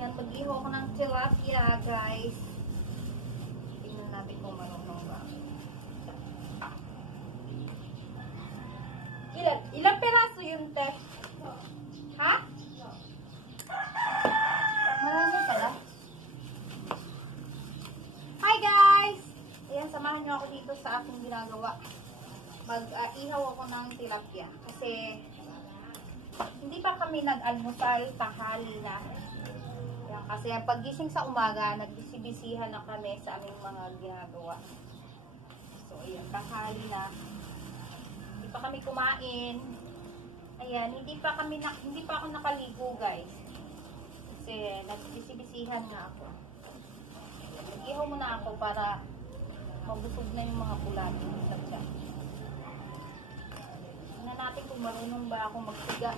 Yan, mag-iho ako ng tilapia, guys. Tingnan natin kung marunong ba. Ilang peraso yun, te? Ha? Marami pala. Hi, guys! Ayan, samahan nyo ako dito sa aking ginagawa. Mag-ihaw ako ng tilapia. Kasi, hindi pa kami nag-almusal, tanghali na. Ayan, kasi paggising sa umaga, nagbisibisihan na kami sa aming mga ginagawa. So, ayan, tanghali na. Hindi pa kami kumain. Ayan, hindi pa ako nakaligo, guys. Kasi, nagbisibisihan na ako. Mag-ihaw muna ako para mabusog na yung mga kulati sa tiyan. Tingnan natin kung marunong ba ako magsiga.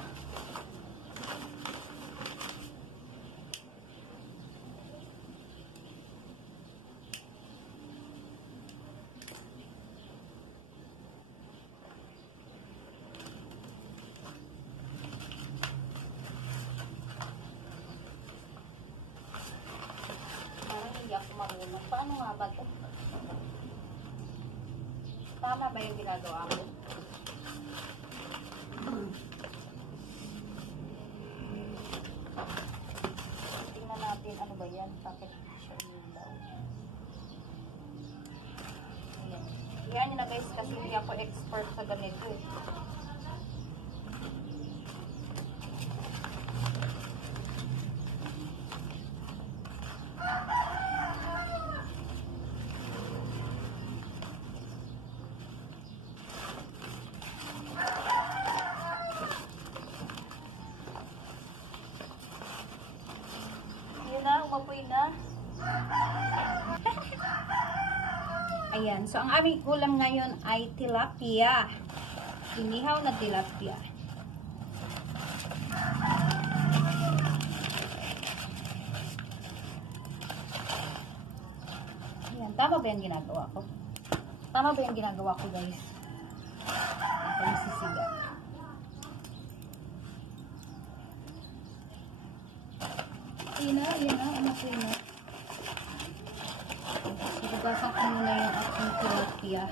Parang hindi ako marunong. Paano nga ba ito? Tama ba yung ginagawa ko? Tingnan natin ano ba yan. Bakit siya ilaw? Ayan. Yan na guys kasi hindi ako expert sa ganito eh. Umapoy na. Ayan. So, ang aming ulam ngayon ay tilapia. Inihaw na tilapia. Ayan. Tama ba yung ginagawa ko? Tama ba yung ginagawa ko, guys? Ito yung sisiga. Ayan na, anak ko na. Hugasan ko muna yung aking tilapia.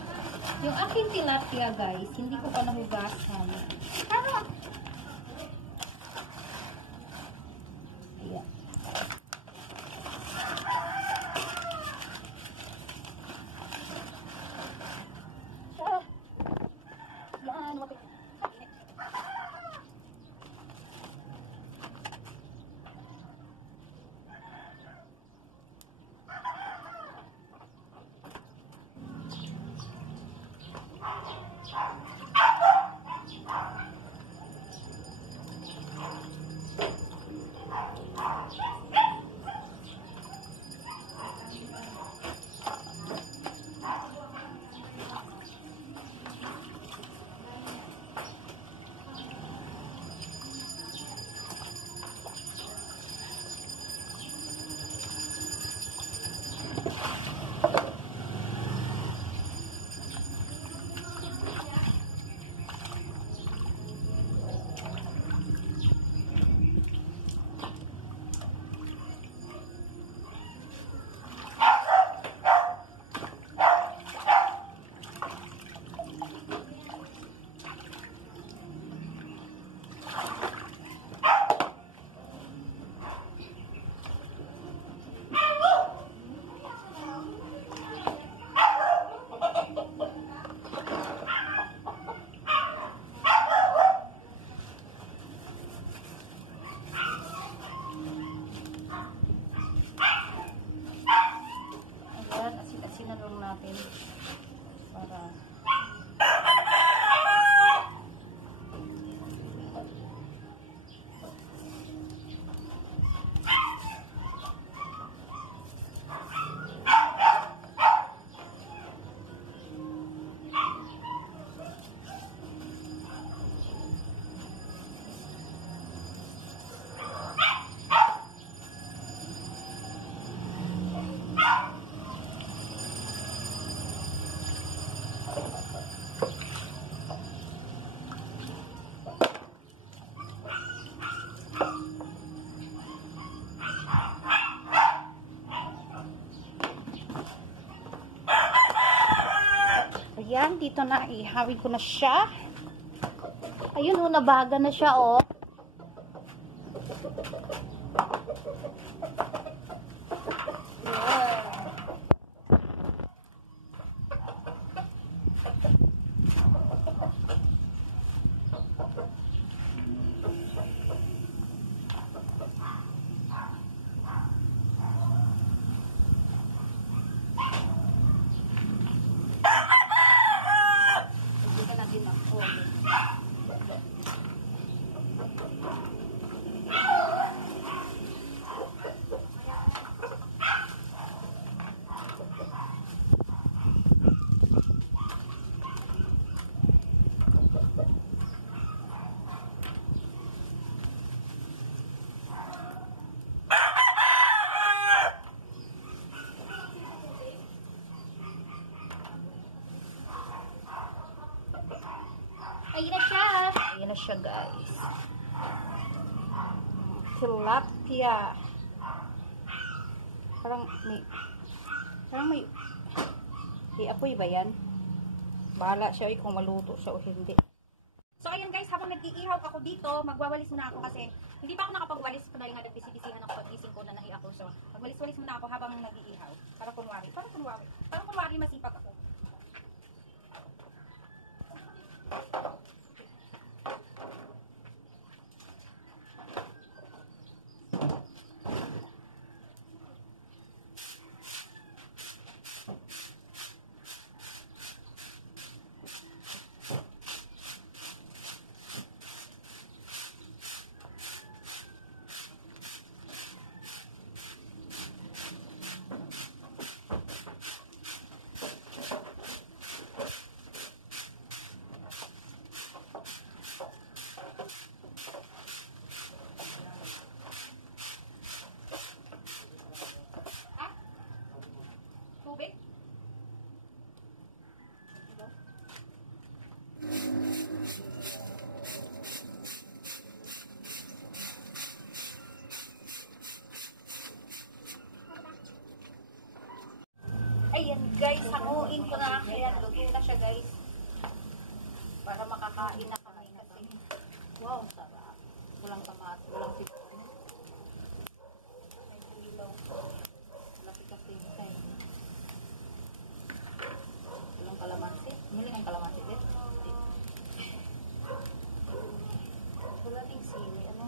Yung aking tilapia, guys, hindi ko pa nahugasan. Ayan. Yan, mapit. dito na. Ihawin ko na siya. Ayun, oh, nabaga na siya, oh. Ayun na siya. Ayun na siya, guys. Tilapia. Parang may apoy ba yan? Bahala siya kung maluto siya o hindi. So, ayun guys, habang nag-iihaw ako dito, magwawalis muna ako kasi hindi pa ako nakapagwalis pa dahil nga nagbisi-bisihan ako pagising ko na nahi ako. So, magwalis-walis muna ako habang nag-iihaw. Para kunwari masipag ako. Tubig? Ayan guys, hanguin ko na. Ayan, luto na siya guys. Para makakain na kami kasi. Wow, sarap. Walang tomato, walang sipon. May tulilaw. Malapit kasi yung tayo. Walang kalamansi. Miling ang kalamansi din. Wala ting sili. Ano?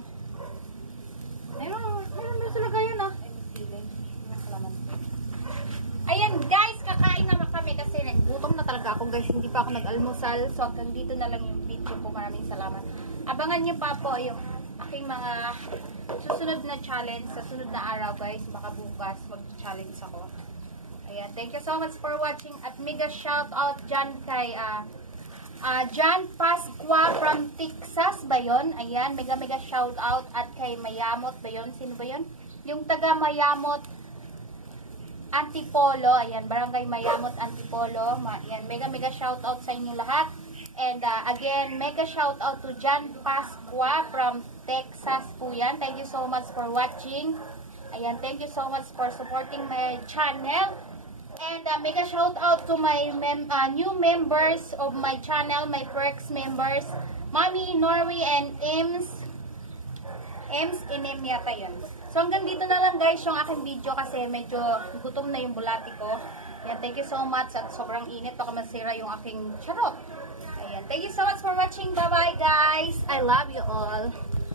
Ayun talaga yun ah. Ayun sili. Walang kalamansi. Ayan guys, kakain naman kami kasi gutom na talaga ako guys. Hindi pa ako nag-almusal. So hanggang dito na lang yung video ko. Maraming salamat. Abangan nyo pa po yung aking mga susunod na challenge sa sunod na araw guys. Baka bukas mag-challenge ako. Ayan, thank you so much for watching. At mega shout out dyan kay John Pasqua from Texas ba yun? Ayan, mega shout out. At kay Mayamot ba yun? Sino ba yun? Yung taga Mayamot Antipolo, ayan, Barangay Mayamot Antipolo, ayan, mega shout out sa inyo lahat. And again, mega shout out to John Pasqua from Texas po yan. Thank you so much for watching. Ayan, thank you so much for supporting my channel. And mega shout out to my new members of my channel, my Perks members, Mami, Norway, and Ems Inem yata yun. So hanggang dito na lang guys yung aking video kasi medyo gutom na yung bulati ko. Ayan, thank you so much at sobrang init baka masira yung aking charot. Ayan, thank you so much for watching. Bye bye guys. I love you all.